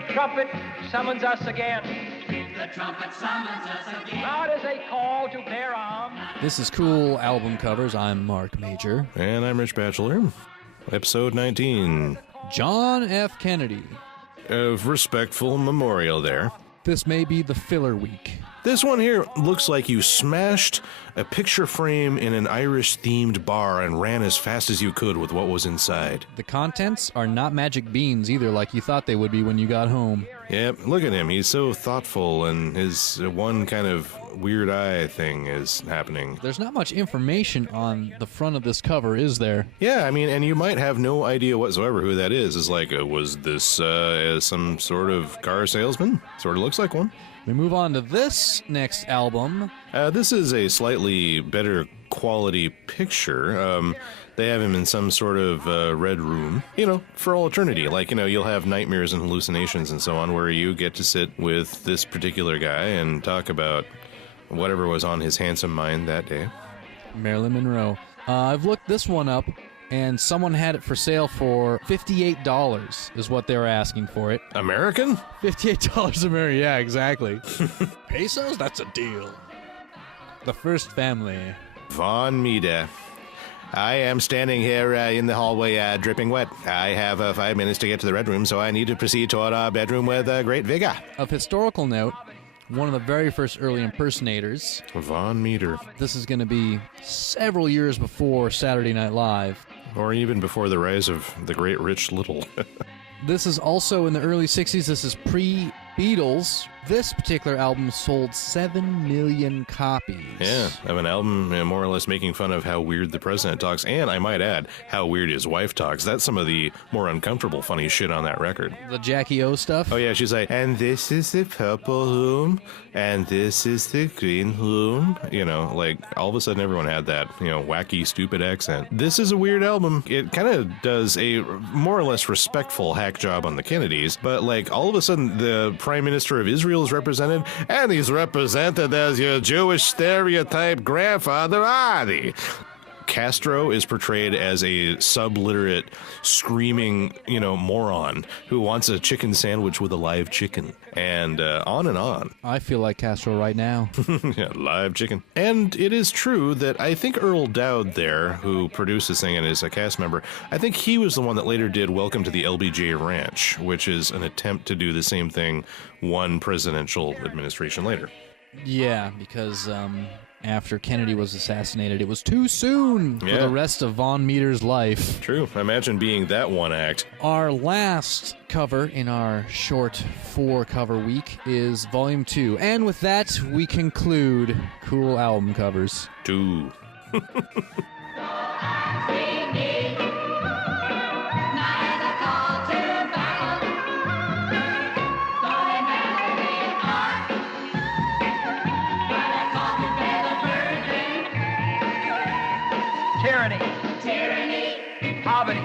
The trumpet summons us again. The trumpet summons us again. Loud as a call to bear arms. This is Cool Album Covers. I'm Mark Major. And I'm Rich Batchelor. Episode 19. John F. Kennedy. Of respectful memorial there. This may be the filler week. This one here looks like you smashed a picture frame in an Irish-themed bar and ran as fast as you could with what was inside. The contents are not magic beans either, like you thought they would be when you got home. Yep, look at him. He's so thoughtful, and his one kind of weird eye thing is happening. There's not much information on the front of this cover, is there? Yeah, I mean, and you might have no idea whatsoever who that is. It's like, was this some sort of car salesman? Sort of looks like one. We move on to this next album. This is a slightly better quality picture. They have him in some sort of red room, for all eternity. Like, you'll have nightmares and hallucinations and so on, where you get to sit with this particular guy and talk about whatever was on his handsome mind that day. Marilyn Monroe. I've looked this one up, and someone had it for sale for $58 is what they were asking for it. American? $58 American, yeah, exactly. Pesos? That's a deal. The First Family. Vaughn, Meader. I am standing here in the hallway dripping wet. I have 5 minutes to get to the Red Room, so I need to proceed toward our bedroom with great vigor. Of historical note, one of the very first early impersonators. Vaughn Meader. This is going to be several years before Saturday Night Live. Or even before the rise of the great Rich Little. This is also in the early 60s. This is pre-Beatles. This particular album sold 7 million copies. Yeah, of an album more or less making fun of how weird the president talks, and I might add, how weird his wife talks. That's some of the more uncomfortable funny shit on that record. The Jackie O stuff? Oh yeah, she's like, and this is the purple room, and this is the green room. Like, all of a sudden everyone had that, wacky, stupid accent. This is a weird album. It kind of does a more or less respectful hack job on the Kennedys, but like, all of a sudden the Prime Minister of Israel is represented, and he's represented as your Jewish stereotype grandfather, Adi. Castro is portrayed as a subliterate, screaming, moron who wants a chicken sandwich with a live chicken, and on and on. I feel like Castro right now. Yeah, live chicken. And it is true that I think Earl Dowd there, who produced this thing and is a cast member, I think he was the one that later did Welcome to the LBJ Ranch, which is an attempt to do the same thing one presidential administration later. Yeah, because after Kennedy was assassinated, it was too soon for the rest of Vaughn Meader's life. True. Imagine being that one act. Our last cover in our short 4-cover week is Volume 2. And with that, we conclude Cool Album Covers. 2. Tyranny, poverty,